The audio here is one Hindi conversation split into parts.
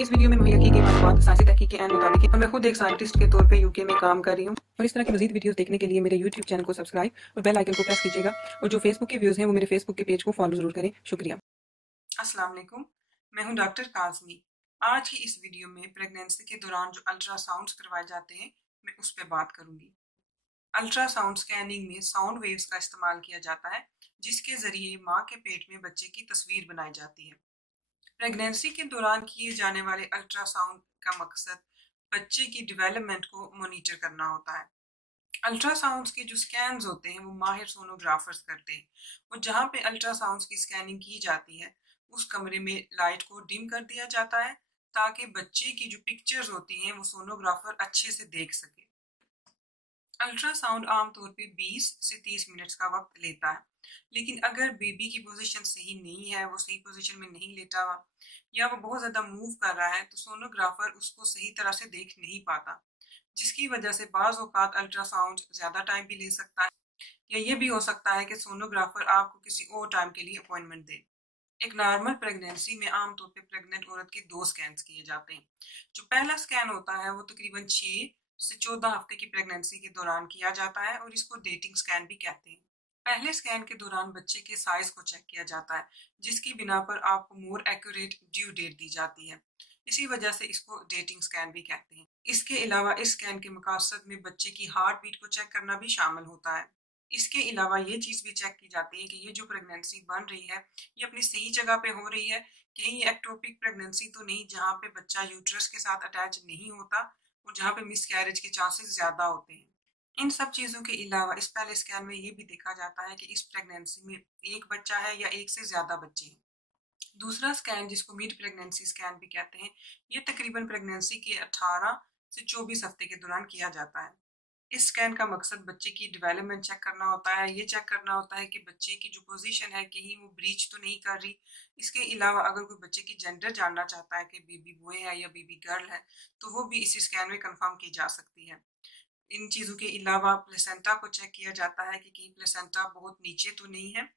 इस वीडियो में मुहैया की गई मालूमात साइंसी तहकीक के ऐन मुताबिक है और मैं खुद एक साइंटिस्ट के तौर पे यूके में काम कर रही हूँ। और इस तरह की मज़ीद वीडियोस देखने के लिए मेरे यूट्यूब चैनल को सब्सक्राइब और बेल आइकन को प्रेस कीजिएगा। और जो फेसबुक के व्यूज़ हैं वो मेरे फेसबुक के पेज को फॉलो ज़रूर करें। शुक्रिया। अस्सलाम वालेकुम, मैं हूँ डॉक्टर काज़मी। आज की इस वीडियो में प्रेगनेंसी के दौरान जो अल्ट्रासाउंड्स करवाए जाते हैं मैं उस पर बात करूँगी। अल्ट्रासाउंड स्कैनिंग में साउंड वेव्स का इस्तेमाल किया जाता है, जिसके ज़रिए माँ के पेट में बच्चे की तस्वीर बनाई जाती है। प्रेगनेंसी के दौरान किए जाने वाले अल्ट्रासाउंड का मकसद बच्चे की डेवलपमेंट को मॉनिटर करना होता है। अल्ट्रासाउंड्स के जो स्कैन्स होते हैं वो माहिर सोनोग्राफर्स करते हैं और जहाँ पे अल्ट्रासाउंड्स की स्कैनिंग की जाती है उस कमरे में लाइट को डिम कर दिया जाता है ताकि बच्चे की जो पिक्चर्स होती हैं वो सोनोग्राफर अच्छे से देख सके। अल्ट्रासाउंड आमतौर पे 20 से 30 मिनट्स का वक्त लेता है, लेकिन अगर बेबी की पोजीशन सही नहीं है, वो सही पोजीशन में नहीं लेटा हुआ या वो बहुत ज़्यादा मूव कर रहा है तो सोनोग्राफर उसको सही तरह से देख नहीं पाता, जिसकी वजह से बाज़ औक़ात अल्ट्रासाउंड ज़्यादा टाइम भी ले सकता है या ये भी हो सकता है कि सोनोग्राफर आपको किसी और टाइम के लिए अपॉइंटमेंट दे। एक नॉर्मल प्रेगनेंसी में आमतौर पे प्रेग्नेंट औरत के 2 स्कैन किए जाते हैं। जो पहला स्कैन होता है वो तकरीबन 6 से 14 हफ्ते की प्रेगनेंसी के दौरान किया जाता है और इसको डेटिंग स्कैन भी कहते हैं। पहले स्कैन के दौरान बच्चे के साइज को चेक किया जाता है, जिसकी बिना पर आपको मोर एक्यूरेट ड्यू डेट दी जाती है। इसी वजह से इसको डेटिंग स्कैन भी कहते हैं। इसके अलावा इस स्कैन के मकसद में बच्चे की हार्ट बीट को चेक करना भी शामिल होता है। इसके अलावा ये चीज़ भी चेक की जाती है कि ये जो प्रेगनेंसी बन रही है ये अपनी सही जगह पे हो रही है, कहीं ये एक्टोपिक प्रेगनेंसी तो नहीं जहाँ पे बच्चा यूट्रस के साथ अटैच नहीं होता और जहाँ पे मिसकैरेज के चांसेस ज़्यादा होते हैं। इन सब चीज़ों के अलावा इस पहले स्कैन में ये भी देखा जाता है कि इस प्रेगनेंसी में एक बच्चा है या एक से ज़्यादा बच्चे हैं। दूसरा स्कैन जिसको मिड प्रेगनेंसी स्कैन भी कहते हैं, ये तकरीबन प्रेगनेंसी के 18 से 24 हफ्ते के दौरान किया जाता है। इस स्कैन का मकसद बच्चे की डेवलपमेंट चेक करना होता है। ये चेक करना होता है कि बच्चे की जो पोजीशन है कहीं वो ब्रीच तो नहीं कर रही। इसके अलावा अगर कोई बच्चे की जेंडर जानना चाहता है कि बेबी बॉय है या बेबी गर्ल है तो वो भी इसी स्कैन में कंफर्म की जा सकती है। इन चीज़ों के अलावा प्लेसेंटा को चेक किया जाता है कि कहीं प्लेसेंटा बहुत नीचे तो नहीं है।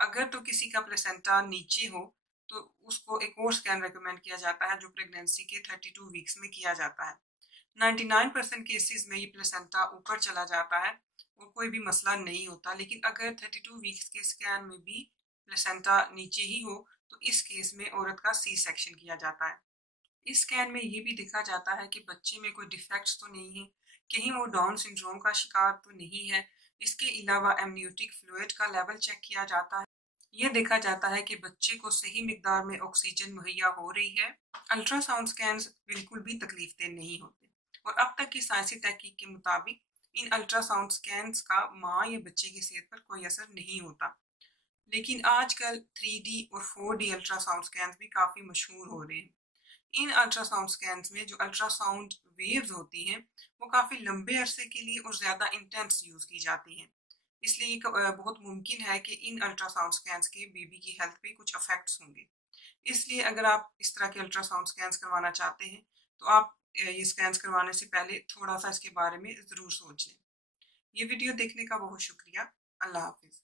अगर तो किसी का प्लेसेंटा नीचे हो तो उसको एक और स्कैन रिकमेंड किया जाता है जो प्रेगनेंसी के 32 वीक्स में किया जाता है। 99% केसेस में ये प्लेसेंटा ऊपर चला जाता है और कोई भी मसला नहीं होता, लेकिन अगर 32 वीक्स के स्कैन में भी प्लेसेंटा नीचे ही हो तो इस केस में औरत का सी सेक्शन किया जाता है। इस स्कैन में ये भी देखा जाता है कि बच्चे में कोई डिफेक्ट्स तो नहीं है, कहीं वो डाउन सिंड्रोम का शिकार तो नहीं है। इसके अलावा एमनियोटिक फ्लूइड का लेवल चेक किया जाता है। ये देखा जाता है कि बच्चे को सही मिकदार में ऑक्सीजन मुहैया हो रही है। अल्ट्रासाउंड स्कैन्स बिल्कुल भी तकलीफदेह नहीं होते और अब तक की साइंसी तहकीक के मुताबिक इन अल्ट्रासाउंड स्कैन्स का माँ या बच्चे की सेहत पर कोई असर नहीं होता। लेकिन आजकल 3D और 4D अल्ट्रासाउंड स्कैन्स भी काफ़ी मशहूर हो रहे हैं। इन अल्ट्रासाउंड स्कैन्स में जो अल्ट्रासाउंड वेव्स होती हैं वो काफ़ी लंबे अरसे के लिए और ज़्यादा इंटेंस यूज़ की जाती हैं। इसलिए बहुत मुमकिन है कि इन अल्ट्रासाउंड स्कैन्स के बेबी की हेल्थ पे कुछ अफेक्ट्स होंगे। इसलिए अगर आप इस तरह के अल्ट्रासाउंड स्कैन्स करवाना चाहते हैं तो आप ये स्कैन्स करवाने से पहले थोड़ा सा इसके बारे में ज़रूर सोच लें। ये वीडियो देखने का बहुत शुक्रिया। अल्लाह हाफिज़।